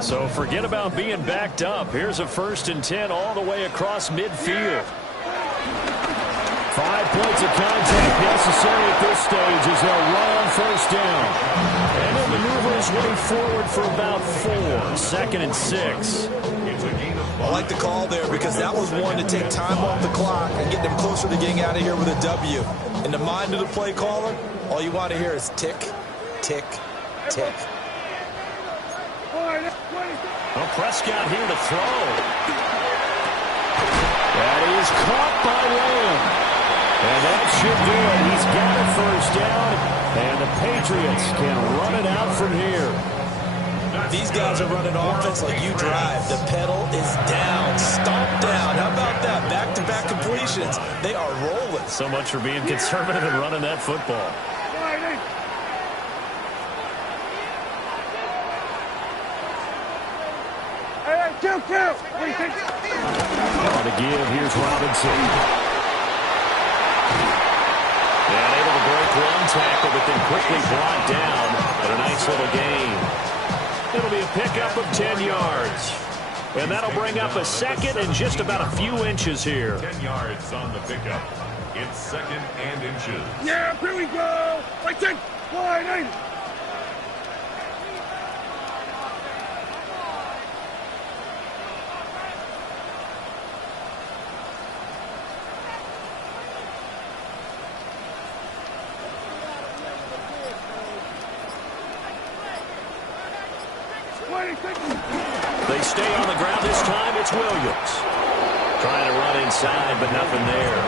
So forget about being backed up. Here's a 1st and 10 all the way across midfield. 5 points of contact necessary at this stage as they'll run on 1st down. And he'll maneuver his way forward for about 4. 2nd and 6. I like the call there because that was one to take time off the clock and get them closer to getting out of here with a W. In the mind of the play caller, all you want to hear is tick, tick, tick. Well, Prescott here to throw. That is caught by Lamb. And that should do it. He's got a 1st down, and the Patriots can run it out from here. These guys are running offense like you drive. The pedal is down, stomp down. How about that? Back-to-back completions. They are rolling. So much for being conservative and running that football. Two. On the give, here's Robinson. And able to break one tackle, but then quickly brought down. But a nice little gain. It'll be a pickup of 10 yards. And that'll bring up a 2nd and just about a few inches here. 10 yards on the pickup. It's 2nd and inches. Yeah, here we go. Right, 10. Wide 8. They stay on the ground this time. It's Williams. Trying to run inside, but nothing there.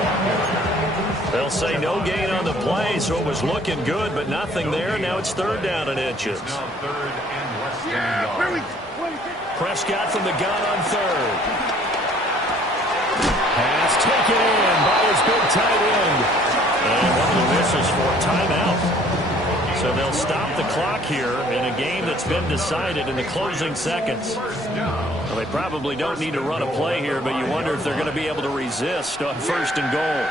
They'll say no gain on the play, so it was looking good, but nothing there. Now it's 3rd down and inches. Now 3rd and less than a yard. Prescott from the gun on 3rd. Pass taken in by his big tight end. And one of the whistles for a timeout. So they'll stop the clock here in a game that's been decided in the closing seconds. Well, they probably don't need to run a play here, but you wonder if they're going to be able to resist on 1st and goal.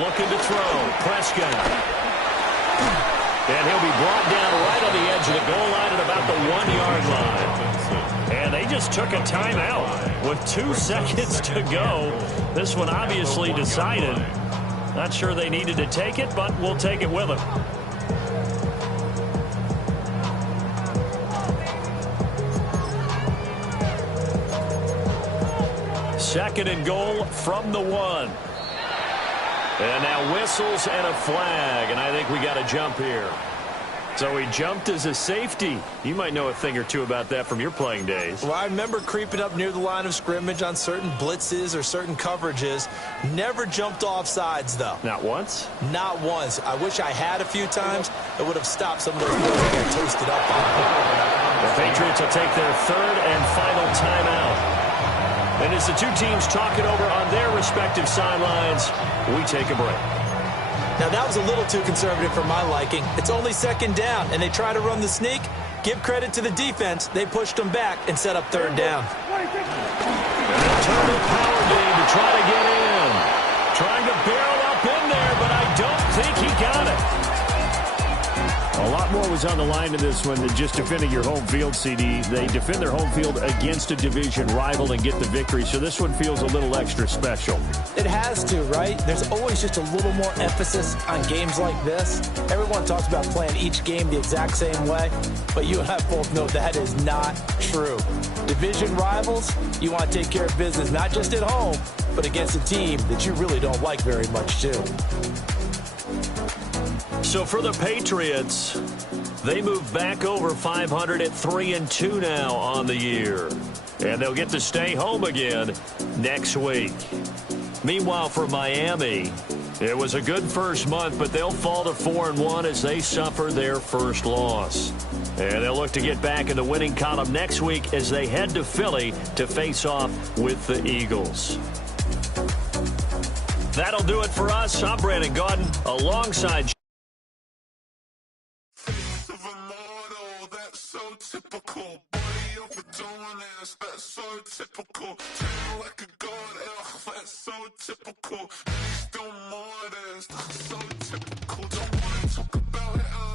Looking to throw. Prescott. And he'll be brought down right on the edge of the goal line at about the 1-yard line. And they just took a timeout with 2 seconds to go. This one obviously decided. Not sure they needed to take it, but we'll take it with them. Second and goal from the 1. And now whistles and a flag, and I think we got a jump here. So he jumped as a safety. You might know a thing or two about that from your playing days. Well, I remember creeping up near the line of scrimmage on certain blitzes or certain coverages. Never jumped off sides, though. Not once? Not once. I wish I had a few times. It would have stopped some of those plays that got toasted up on. The Patriots will take their 3rd and final timeout. And as the two teams talk it over on their respective sidelines, we take a break. Now, that was a little too conservative for my liking. It's only 2nd down, and they try to run the sneak. Give credit to the defense. They pushed them back and set up 3rd down. And a total power game to try to get in. Trying to barrel up in there, but I don't think he got it. A lot more was on the line in this one than just defending your home field, CD. They defend their home field against a division rival and get the victory, so this one feels a little extra special. It has to, right? There's always just a little more emphasis on games like this. Everyone talks about playing each game the exact same way, but you and I both know that is not true. Division rivals, you want to take care of business not just at home, but against a team that you really don't like very much, too. So for the Patriots, they move back over 500 at 3-2 now on the year. And they'll get to stay home again next week. Meanwhile, for Miami, it was a good first month, but they'll fall to 4-1 as they suffer their first loss. And they'll look to get back in the winning column next week as they head to Philly to face off with the Eagles. That'll do it for us. I'm Brandon Gaudin alongside typical. Body up for doing this, that's so typical. Treat like a god, that's so typical. Still more of this, that's so typical.